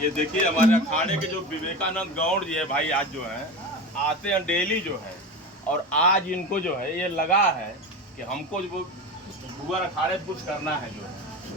ये देखिए हमारे अखाड़े के जो विवेकानंद गौड़ जी है भाई, आज जो है आते हैं डेली जो है, और आज इनको जो है ये लगा है कि हमको जो भुवर अखाड़े कुछ करना है जो है,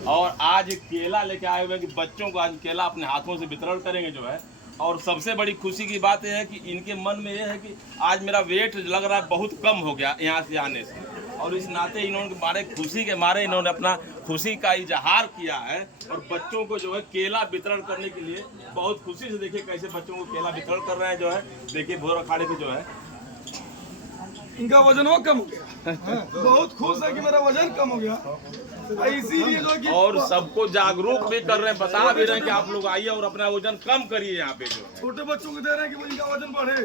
और आज एक केला लेके आए हुए हैं कि बच्चों को आज केला अपने हाथों से वितरण करेंगे जो है। और सबसे बड़ी खुशी की बात यह है कि इनके मन में यह है कि आज मेरा वेट लग रहा है बहुत कम हो गया यहाँ से आने से, और इस नाते इन्होंने मारे खुशी के मारे इन्होंने अपना खुशी का इजहार किया है, और बच्चों को जो है केला वितरण करने के लिए बहुत खुशी से देखिए कैसे बच्चों को केला वितरण कर रहे हैं जो है। देखिए भुवर अखाड़े पे जो है इनका वजन और कम हो गया। बहुत खुश है कि मेरा वजन कम हो गया, इसीलिए जो कि और सबको जागरूक भी कर रहे हैं, बता भी रहे हैं कि आप लोग आइए और अपना वजन कम करिए यहाँ पे जो है, छोटे बच्चों को दे रहे हैं कि इनका वजन बढ़े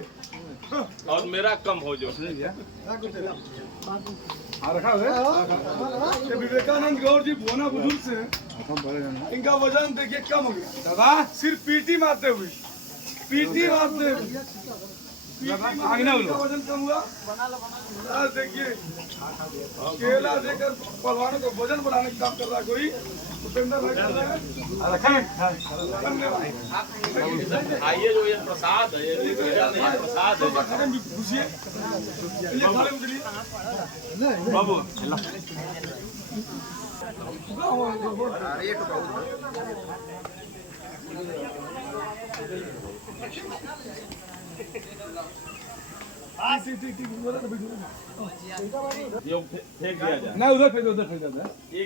और मेरा कम हो जो। ये विवेकानंद गौड़ जी भुवना बुजुर्ग से हैं। इनका वजन देखिए कम हो गया दादा, सिर्फ पीटी मारते हुए इनका वजन कम हुआ। देखिए केला देकर पहलवानों को वजन बढ़ाने का काम कर रहा है कोई उपेंद्र भाई कर रहे हैं। आइए जो ये प्रसाद है, ये प्रसाद है, घुसिए बाबू ठीक ये फेंक दिया जाए ना, उधर फेंक दो।